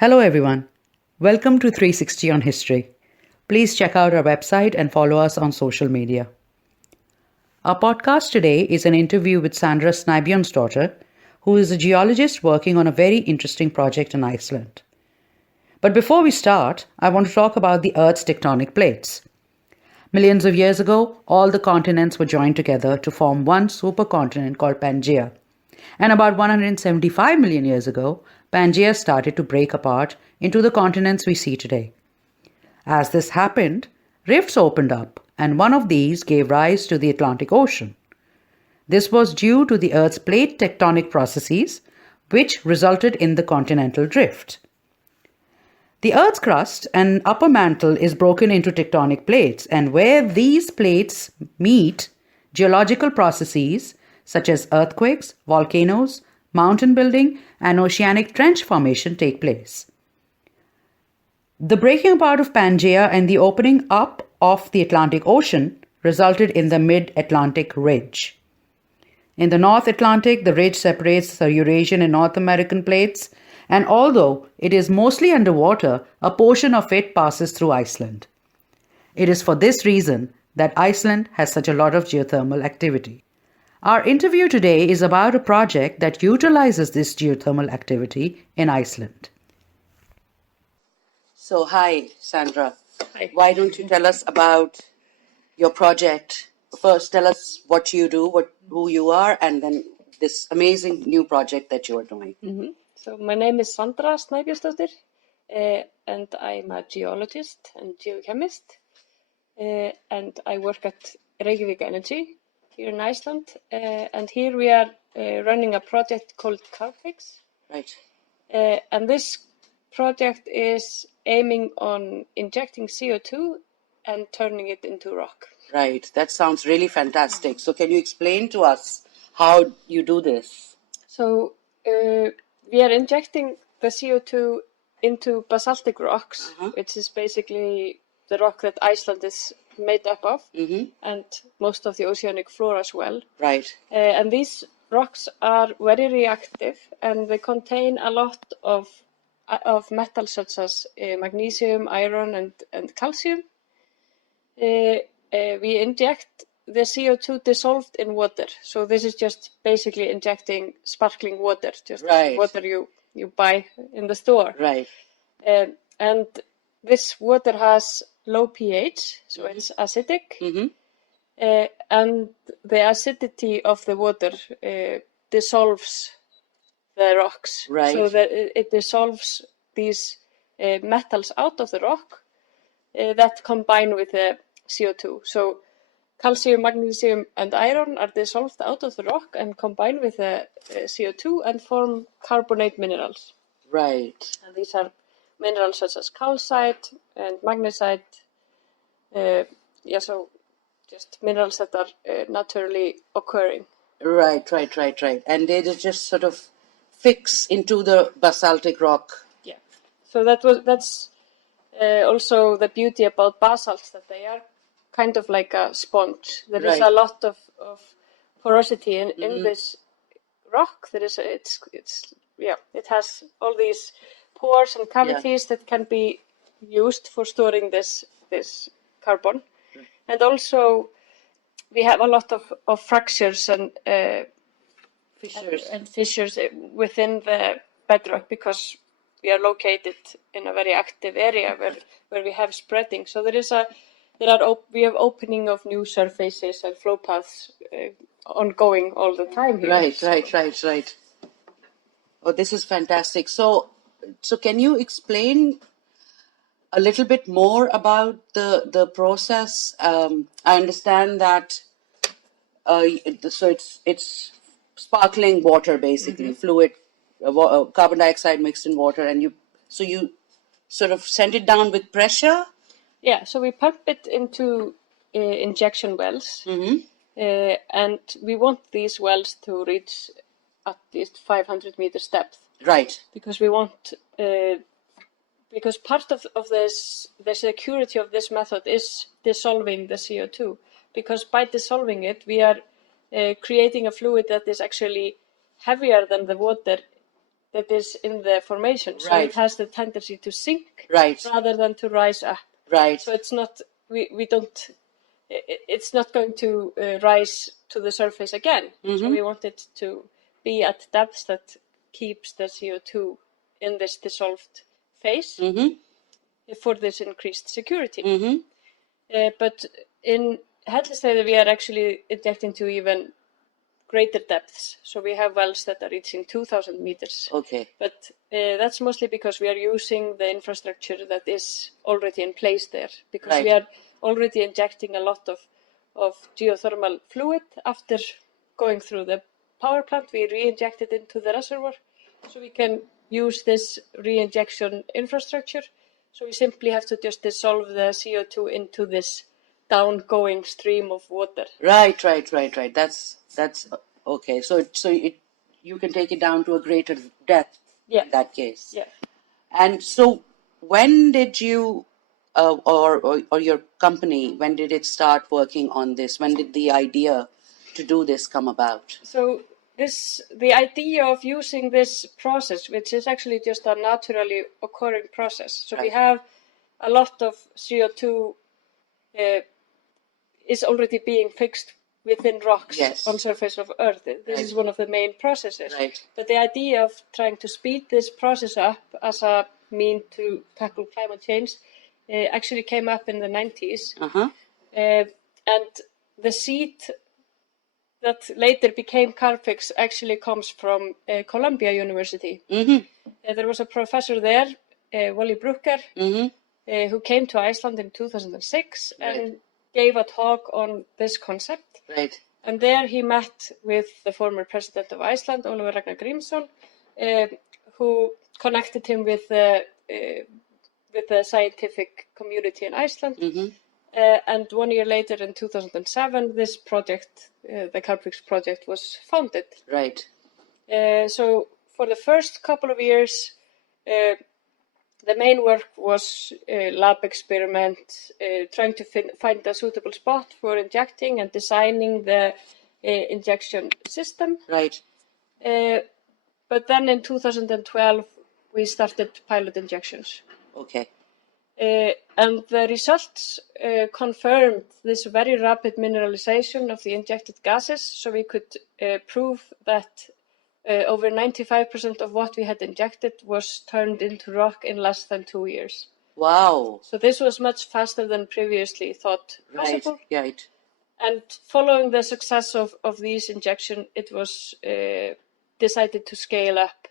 Hello everyone. Welcome to 360 on History. Please check out our website and follow us on social media. Our podcast today is an interview with Sandra Snæbjørnsdóttir, who is a geologist working on a very interesting project in Iceland. But before we start, I want to talk about the Earth's tectonic plates. Millions of years ago, all the continents were joined together to form one supercontinent called Pangaea. And about 175 million years ago, Pangaea started to break apart into the continents we see today. As this happened, rifts opened up, and one of these gave rise to the Atlantic Ocean. This was due to the Earth's plate tectonic processes, which resulted in the continental drift. The Earth's crust and upper mantle is broken into tectonic plates, and where these plates meet, geological processes such as earthquakes, volcanoes, mountain building, and oceanic trench formation take place. The breaking apart of Pangaea and the opening up of the Atlantic Ocean resulted in the Mid-Atlantic Ridge. In the North Atlantic, the ridge separates the Eurasian and North American plates, and although it is mostly underwater, a portion of it passes through Iceland. It is for this reason that Iceland has such a lot of geothermal activity. Our interview today is about a project that utilizes this geothermal activity in Iceland. So, hi, Sandra. Hi. Why don't you tell us about your project? First, tell us what you do, who you are, and then this amazing new project that you are doing. Mm-hmm. So my name is Sandra Snæbjørnsdóttir, and I'm a geologist and geochemist, and I work at Reykjavík Energy here in Iceland, and here we are running a project called Carfix. Right. And this project is aiming on injecting CO2 and turning it into rock. Right. That sounds really fantastic. So can you explain to us how you do this? So we are injecting the CO2 into basaltic rocks, which is basically the rock that Iceland is made up of, and most of the oceanic floor as well. Right. And these rocks are very reactive, and they contain a lot of metals such as magnesium, iron, and calcium. We inject the CO2 dissolved in water. So this is just basically injecting sparkling water, just water you buy in the store. Right. And this water has low pH, so it's acidic. And the acidity of the water dissolves the rocks. Right. So that it dissolves these metals out of the rock that combine with the CO2. So calcium, magnesium, and iron are dissolved out of the rock and combine with the CO2 and form carbonate minerals. Right. And these are minerals such as calcite and magnesite. So just minerals that are naturally occurring. Right. And they just sort of fix into the basaltic rock. Yeah. So that's also the beauty about basalts, that they are kind of like a sponge. There is a lot of porosity in this rock. There is it has all these pores and cavities that can be used for storing this carbon. And also we have a lot of fractures and fissures within the bedrock, because we are located in a very active area where we have spreading. So we have opening of new surfaces and flow paths ongoing all the time here. Right. Oh, this is fantastic. So can you explain a little bit more about the process? I understand that so it's sparkling water, basically, fluid, carbon dioxide mixed in water, and you sort of send it down with pressure? Yeah, so we pump it into injection wells, and we want these wells to reach at least 500 meters depth. Right. Because we want, because part of this, the security of this method is dissolving the CO2. Because by dissolving it, we are creating a fluid that is actually heavier than the water that is in the formation. So Right. it has the tendency to sink Right. rather than to rise up. Right. So it's not, we don't, it's not going to rise to the surface again. So we want it to be at depths that keeps the CO2 in this dissolved phase for this increased security. But in Hellisheiði, we are actually injecting to even greater depths. So we have wells that are reaching 2,000 meters. Okay. But that's mostly because we are using the infrastructure that is already in place there. Because we are already injecting a lot of geothermal fluid after going through the power plant. We re-inject it into the reservoir. So we can use this re-injection infrastructure. So we simply have to just dissolve the CO2 into this down-going stream of water. Right. That's okay. So you can take it down to a greater depth in that case. Yeah. And so, when did you, or your company, when did it start working on this? When did the idea to do this come about? So the idea of using this process, which is actually just a naturally occurring process. So we have a lot of CO2 is already being fixed within rocks on surface of Earth. This is one of the main processes. But the idea of trying to speed this process up as a mean to tackle climate change actually came up in the 90s. And the seed that later became Carpix actually comes from Columbia University. There was a professor there, Wally Brooker, who came to Iceland in 2006 and gave a talk on this concept. And there he met with the former president of Iceland, Ólafur Ragnar Grímsson, who connected him with the scientific community in Iceland. And 1 year later, in 2007, this project, the Carpix project, was founded. So for the first couple of years, the main work was lab experiments, trying to find a suitable spot for injecting and designing the injection system. But then in 2012, we started pilot injections. And the results confirmed this very rapid mineralization of the injected gases, so we could prove that over 95% of what we had injected was turned into rock in less than 2 years. Wow. So this was much faster than previously thought possible. And following the success of these injections, it was decided to scale up.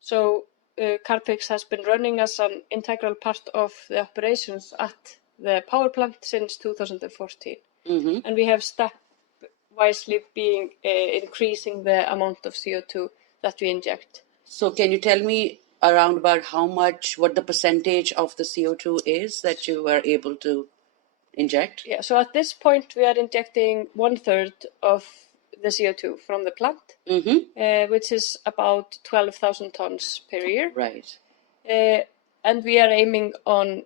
So Carpix has been running as an integral part of the operations at the power plant since 2014. And we have stepwisely been increasing the amount of CO2 that we inject. So can you tell me around about what the percentage of the CO2 is that you were able to inject? Yeah, so at this point we are injecting 1/3 of the CO2 from the plant, which is about 12,000 tons per year. And we are aiming on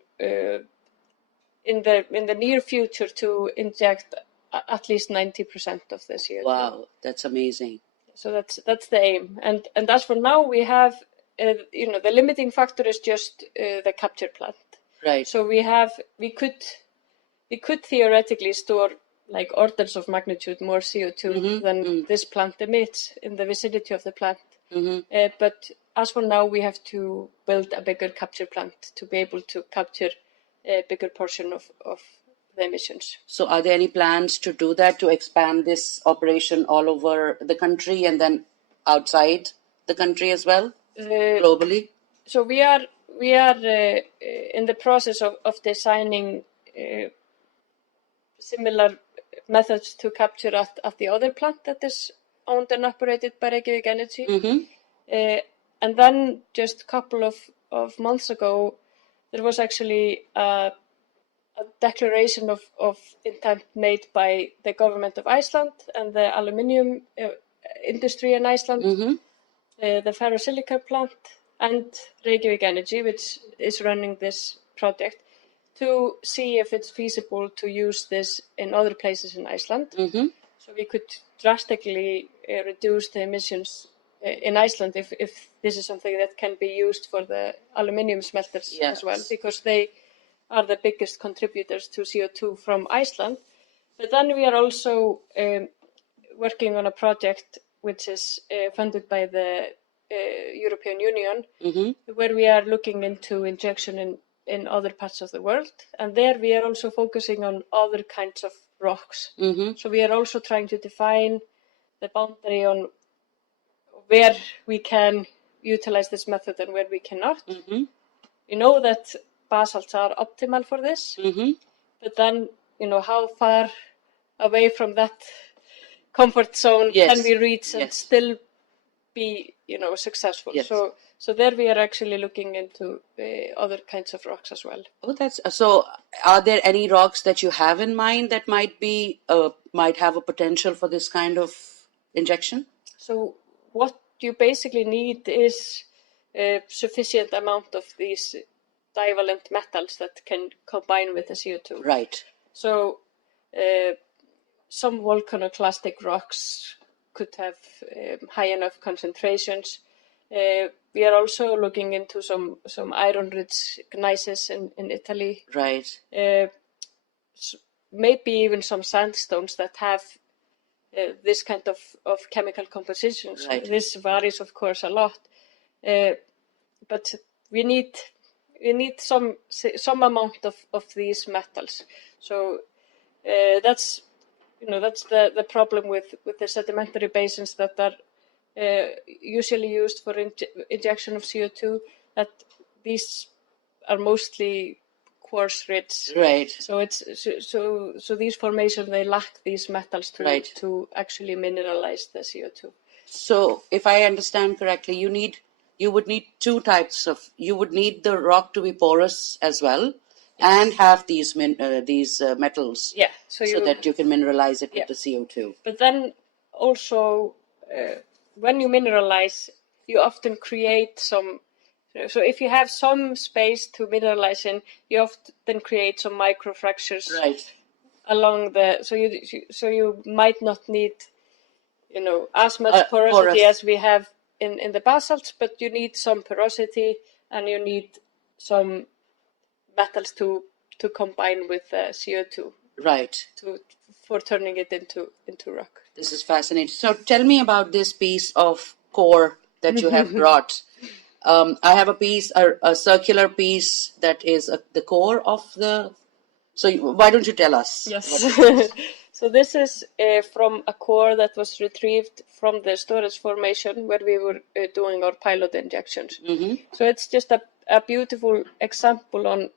in the near future to inject at least 90% of the CO2. Wow, that's amazing. So that's the aim. And as for now, we have the limiting factor is just the capture plant. So we could theoretically store like orders of magnitude more CO2 than this plant emits in the vicinity of the plant. But as for now, we have to build a bigger capture plant to be able to capture a bigger portion of the emissions. So are there any plans to do that, to expand this operation all over the country and then outside the country as well, globally? So we are in the process of designing similar methods to capture at the other plant that is owned and operated by Reykjavík Energy. And then just a couple of months ago, there was actually a declaration of intent made by the government of Iceland and the aluminium industry in Iceland, the ferrosilica plant, and Reykjavík Energy, which is running this project, to see if it's feasible to use this in other places in Iceland. So we could drastically reduce the emissions in Iceland if this is something that can be used for the aluminium smelters as well, because they are the biggest contributors to CO2 from Iceland. But then we are also working on a project which is funded by the European Union, where we are looking into injection in other parts of the world. And there we are also focusing on other kinds of rocks. So we are also trying to define the boundary on where we can utilize this method and where we cannot. We know that basalts are optimal for this, but then, how far away from that comfort zone can we reach and still be, successful? So there we are actually looking into other kinds of rocks as well. Oh, so. Are there any rocks that you have in mind that might have a potential for this kind of injection? So what you basically need is a sufficient amount of these divalent metals that can combine with the CO2. Right. So some volcanoclastic rocks could have high enough concentrations. We are also looking into some iron-rich gneisses in Italy. Right. Maybe even some sandstones that have this kind of chemical compositions. Right. This varies, of course, a lot, but we need some amount of these metals. So that's the problem with the sedimentary basins that are usually used for injection of CO2. That these are mostly quartz rich. Right. So so these formations, they lack these metals to actually mineralize the CO2. So if I understand correctly, you would need two types of. You would need the rock to be porous as well, and have these metals. Yeah. So that you can mineralize it with the CO2. But then also, when you mineralize, you often create some. So if you have some space to mineralize in, you often create some microfractures along the. So you might not need, as much porosity as we have in the basalts, but you need some porosity and you need some metals to combine with CO2. Right. For turning it into rock. This is fascinating. So tell me about this piece of core that you have brought. I have a circular piece that is the core of the. So why don't you tell us? Yes. So this is from a core that was retrieved from the storage formation where we were doing our pilot injections. So it's just a beautiful example on,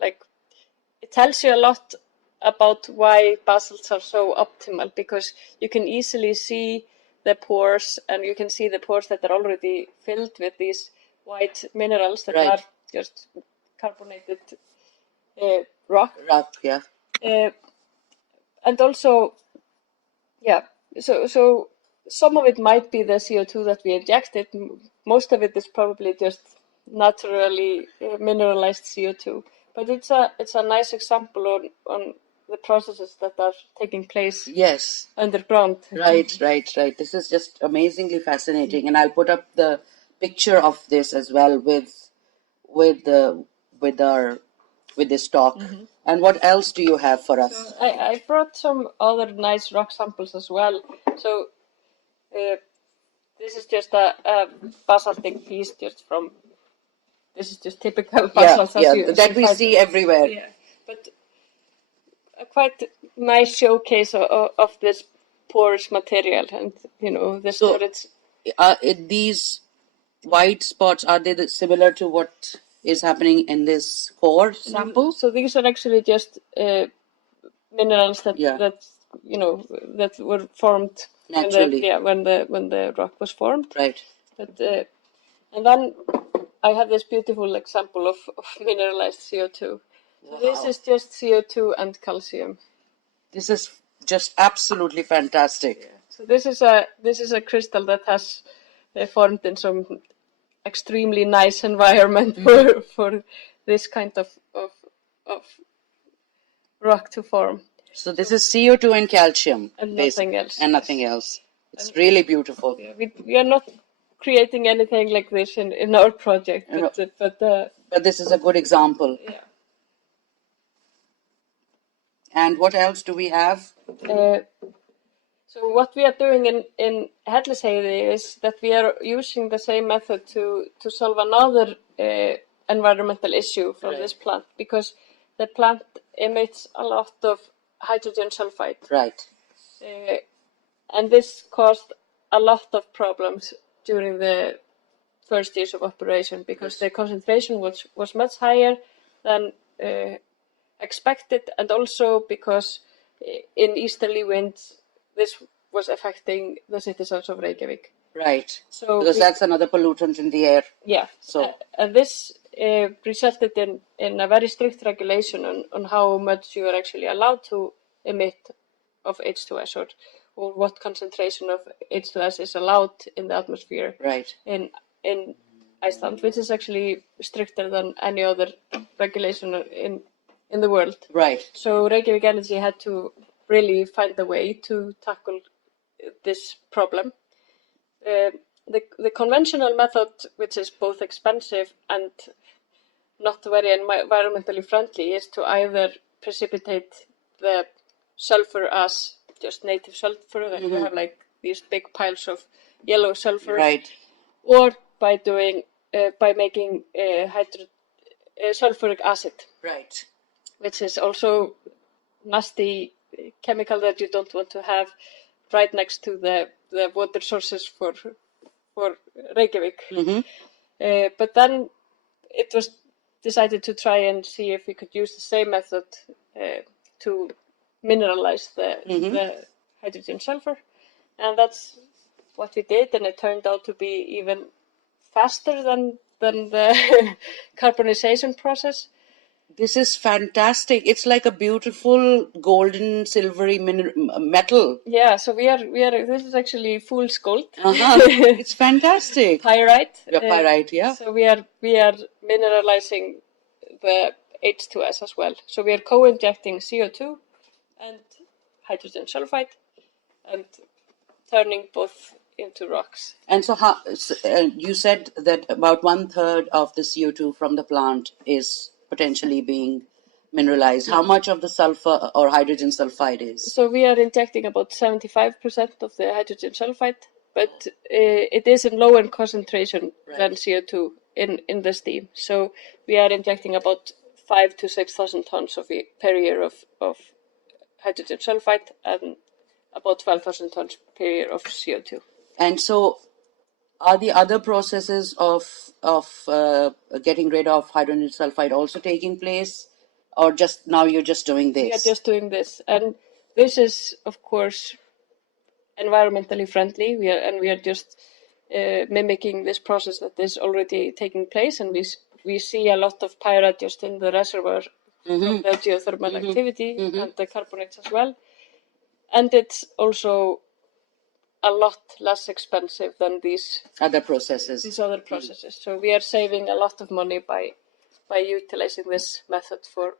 it tells you a lot about why basalts are so optimal, because you can easily see the pores, and you can see the pores that are already filled with these white minerals that are just carbonated rock. Yeah. And also, so some of it might be the CO2 that we injected. Most of it is probably just naturally mineralized CO2. But it's a nice example on the processes that are taking place underground. Right. This is just amazingly fascinating, and I'll put up the picture of this as well with this talk. And what else do you have for us? So I brought some other nice rock samples as well. So this is just a basaltic piece this is just typical basalt that we see everywhere. Yeah, but a quite nice showcase of this porous material, and the storage. These white spots, are they similar to what is happening in this core sample? So these are actually just minerals that that were formed naturally. When the rock was formed. Right. But and then I have this beautiful example of mineralized CO2. Wow. This is just CO2 and calcium. This is just absolutely fantastic. Yeah. So this is a crystal that has formed in some extremely nice environment for this kind of rock to form. So this is CO2 and calcium. And nothing else. And nothing else. It's really beautiful. Yeah, we are not creating anything like this in our project, but this is a good example. Yeah. And what else do we have? So what we are doing in Hellisheiði is that we are using the same method to solve another environmental issue from this plant, because the plant emits a lot of hydrogen sulfide. Right. And this caused a lot of problems during the first years of operation, because the concentration was much higher than expected, and also because in easterly winds this was affecting the citizens of Reykjavik. Right. So because that's another pollutant in the air. Yeah. So and this resulted in a very strict regulation on how much you are actually allowed to emit of H2S, or what concentration of H2S is allowed in the atmosphere. Right. In Iceland, which is actually stricter than any other regulation in the world. Right. So Reykjavik Energy had to really find a way to tackle this problem. The conventional method, which is both expensive and not very environmentally friendly, is to either precipitate the sulfur as just native sulfur, that you have like these big piles of yellow sulfur, Right. or by making sulfuric acid, Right. which is also nasty chemical that you don't want to have right next to the water sources for Reykjavik. But then it was decided to try and see if we could use the same method to mineralize the hydrogen sulfur, and that's what we did, and it turned out to be even faster than the carbonization process. This is fantastic. It's like a beautiful golden silvery metal. Yeah, so we are. This is actually fool's gold. It's fantastic. Pyrite. Yeah, pyrite. Yeah. So we are mineralizing the H2S as well. So we are co-injecting CO2 and hydrogen sulfide, and turning both into rocks. And so, you said that about 1/3 of the CO2 from the plant is potentially being mineralized. How much of the sulfur or hydrogen sulfide is? So we are injecting about 75% of the hydrogen sulfide, but it is in lower concentration than CO2 in the steam. So we are injecting about 5,000 to 6,000 tons per year of hydrogen sulfide, and about 12,000 tons per year of CO2. And so, are the other processes of getting rid of hydrogen sulfide also taking place, or just now you're just doing this? We are just doing this, and this is of course environmentally friendly. We are just mimicking this process that is already taking place, and we see a lot of pyrite just in the reservoir from the geothermal activity and the carbonates as well. And it's also a lot less expensive than these other processes. So we are saving a lot of money by utilizing this method for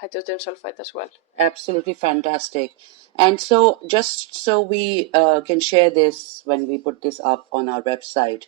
hydrogen sulfide as well. Absolutely fantastic. And so, just so we can share this when we put this up on our website,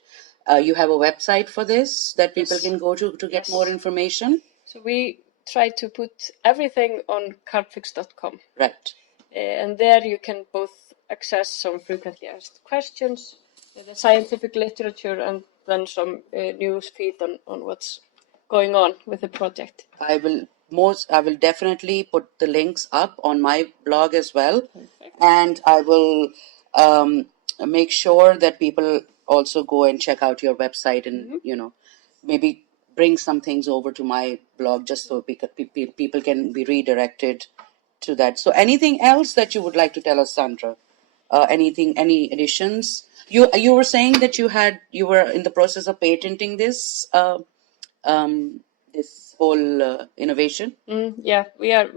you have a website for this that people can go to get more information? So we try to put everything on carbfix.com. Right. And there you can both access some frequently asked questions, the scientific literature, and then some news feed on what's going on with the project. I will definitely put the links up on my blog as well. Perfect. And I will make sure that people also go and check out your website, and maybe bring some things over to my blog just so people can be redirected to that. So anything else that you would like to tell us, Sandra? Any additions? You were saying that you were in the process of patenting this this whole innovation. Yeah, we are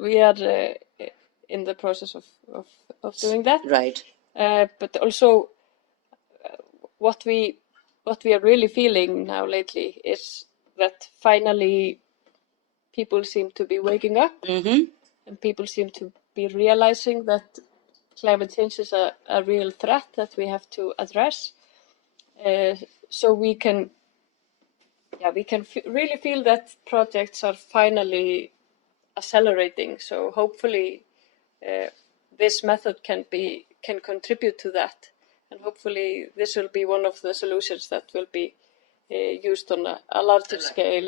in the process of doing that. Right. But also, what we are really feeling now lately is that finally people seem to be waking up, and people seem to be realizing that climate change is a real threat that we have to address. So we can really feel that projects are finally accelerating. So hopefully this method can contribute to that, and hopefully this will be one of the solutions that will be used on a larger scale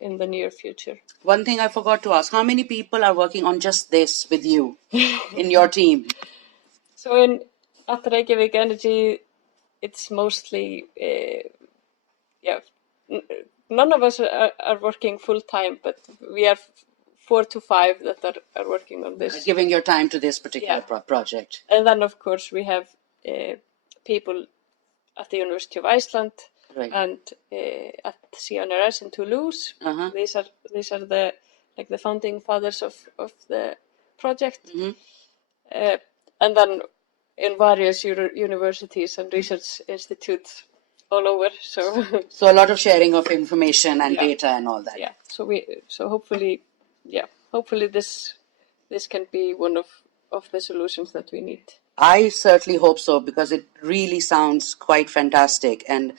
in the near future. One thing I forgot to ask: how many people are working on just this with you in your team? So at Reykjavik Energy, it's mostly none of us are working full time, but we are 4 to 5 that are working on this. Giving your time to this particular project. And then, of course, we have people at the University of Iceland and at CNRS in Toulouse. These are the founding fathers of the project. And then in various universities and research institutes all over. So a lot of sharing of information and data and all that. Yeah. So hopefully this can be one of the solutions that we need. I certainly hope so, because it really sounds quite fantastic. And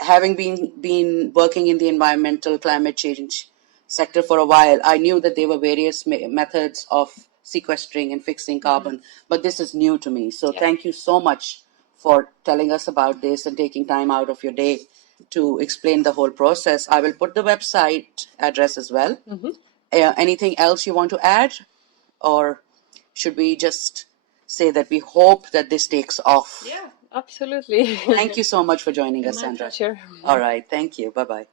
having been working in the environmental climate change sector for a while, I knew that there were various methods of sequestering and fixing carbon, but this is new to me. So thank you so much for telling us about this and taking time out of your day to explain the whole process. I will put the website address as well. Anything else you want to add, or should we just say that we hope that this takes off? Yeah, absolutely. Thank you so much for joining us, Sandra. My pleasure. All right. Thank you. Bye-bye.